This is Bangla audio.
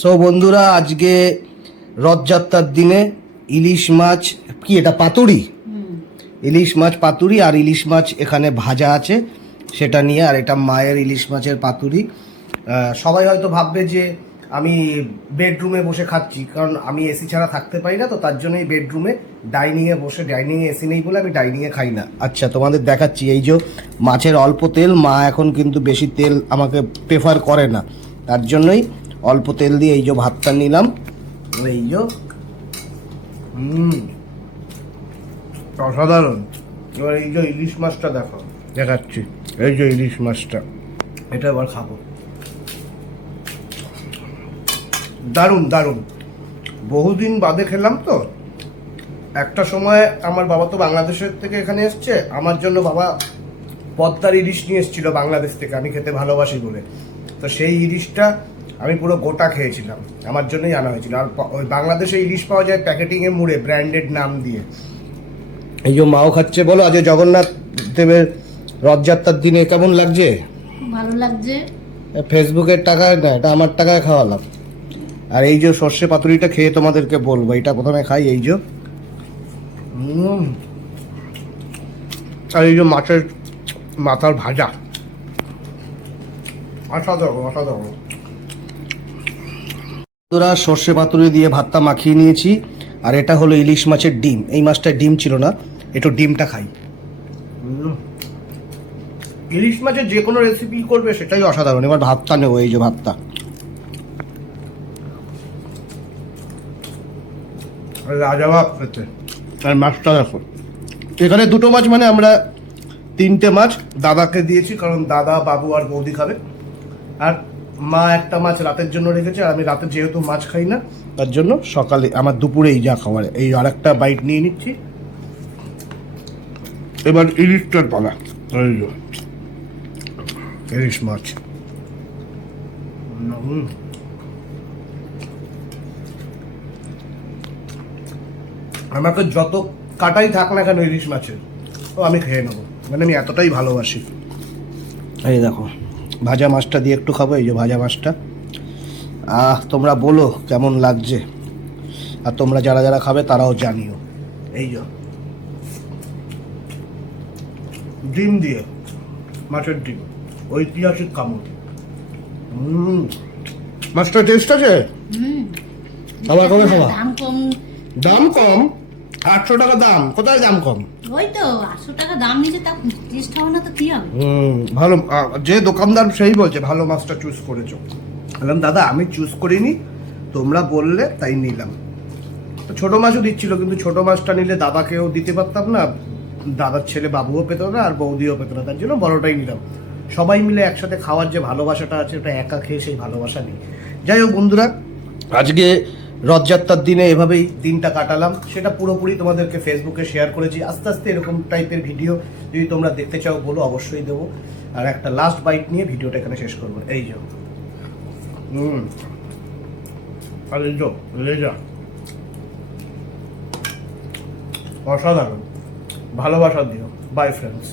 সো বন্ধুরা, আজকে রথযাত্রার দিনে ইলিশ মাছ, কি এটা পাতুরি, ইলিশ মাছ পাতুরি আর ইলিশ মাছ এখানে ভাজা আছে সেটা নিয়ে। আর এটা মায়ের ইলিশ মাছের পাতুরি। সবাই হয়তো ভাববে যে আমি বেডরুমে বসে খাচ্ছি, কারণ আমি এসি ছাড়া থাকতে পারি না, তো তার জন্যই বেডরুমে ডাইনিংয়ে বসে, ডাইনিংয়ে এসি নেই বলে আমি ডাইনিংয়ে খাই না। আচ্ছা, তোমাদের দেখাচ্ছি। এই যে মাছের অল্প তেল, মা এখন কিন্তু বেশি তেল আমাকে প্রেফার করে না, তার জন্যই অল্প তেল দিয়ে এই যে ভাতটা নিলাম। এই যে অসাধারণ। এবার এই যে ইলিশ মাছটা দেখো, দেখাচ্ছি। এই যে ইলিশ মাছটা, এটা এবার খাবো। দারুণ দারুণ। বহুদিন বাদে খেলাম তো। একটা সময় আমার বাবা তো বাংলাদেশের থেকে এখানে এসছে, আমার জন্য বাবা পদ্মার ইলিশ নিয়ে এসেছিল বাংলাদেশ থেকে, আমি খেতে ভালোবাসি বলে। তো সেই ইলিশটা আমি পুরো গোটা খেয়েছিলাম, আমার জন্যই আনা হয়েছিল। আর ওই বাংলাদেশে ইলিশ পাওয়া যায় প্যাকেটিংয়ে মুড়ে, ব্র্যান্ডেড নাম দিয়ে। এই যে মাও খাচ্ছে। বলো, আজ জগন্নাথ দেবের রথযাত্রার দিনে কেমন লাগছে? ভালো লাগছে। ফেসবুকের টাকায় না, এটা আমার টাকায় খাওয়ালাম। আর এই যে সর্ষে পাতুরিটা খেয়ে তোমাদেরকে বলবো, এটা প্রথমে খাই। এই যে আর এই যে মাছের মাথার ভাজা, অসাধারণ অসাধারণ। তোরা সর্ষে পাতুরি দিয়ে ভাতটা মাখিয়ে নিয়েছি। আর এটা হলো ইলিশ মাছের ডিম। এই মাছটায় ডিম ছিল না, একটু ডিমটা খাই। ইলিশ মাছের যে কোনো রেসিপি করবে সেটাই অসাধারণ। এবার ভাতটা নেবো। এই যে ভাতটা, লাজবাব খেতে। আর মাছটা দেখো, এখানে দুটো মাছ, মানে আমরা তিনটে মাছ দাদাকে দিয়েছি, কারণ দাদা, বাবু আর বৌদি খাবে। আর মা একটা মাছ রাতের জন্য রেখেছে। আর আমি রাতে যেহেতু মাছ খাই না, তার জন্য সকালে আমার দুপুরেই যা খাবার। এই আর একটা বাইট নিয়ে নিচ্ছি। এবার ইলিশটার পালা। ইলিশ মাছ আমাকে যত কাটাই থাক না কেন ইলিশ মাছের, তো আমি খেয়ে নেবো, মানে আমি এতটাই ভালোবাসি। এই দেখো, ভাজা মাছটা দিয়ে একটু খাবো। এই যে ভাজা মাছটা, তোমরা বলো কেমন লাগছে। আর তোমরা যারা যারা খাবে তারাও জানিও। এই যে ডিম দিয়ে, মাছের ডিম, ঐতিহাসিক কামড়। মাছটা টেস্ট আছে। খাবার কবে খাওয়া? দাম কম। দাম কম? 800 টাকা দাম। কোথায় দাম কম? ওই তো 800 টাকা দাম নিচে, তা টেস্ট হবে না তো কি হবে? ভালো। যে দোকানদার সেই বলছে ভালো মাছটা চুজ করেছো। বললাম দাদা আমি চুজ করিনি, তোমরা বললে তাই নিলাম। তো ছোট মাছও দিচ্ছিল, কিন্তু ছোট মাছটা নিলে দাদাকেও দিতে পারতাম না, দাদার ছেলে বাবুও পেত না, আর বৌদিও পেত না, তার জন্য বড়টাই নিলাম। সবাই মিলে একসাথে খাওয়ার যে ভালোবাসাটা আছে, ওটা একা খেয়ে সেই ভালোবাসা নেই। যাই হোক বন্ধুরা, আজকে রথযাত্রার দিনে এভাবেই দিনটা কাটালাম। সেটা পুরোপুরি তোমাদেরকে ফেসবুকে শেয়ার করেছি। আস্তে আস্তে এরকম টাইপের ভিডিও যদি তোমরা দেখতে চাও বলো, অবশ্যই দেবো। আর একটা লাস্ট বাইট নিয়ে ভিডিওটা এখানে শেষ করবো। এই যে আর এই যে লেজা, অসাধারণ। ভালোবাসা দিও। By friends.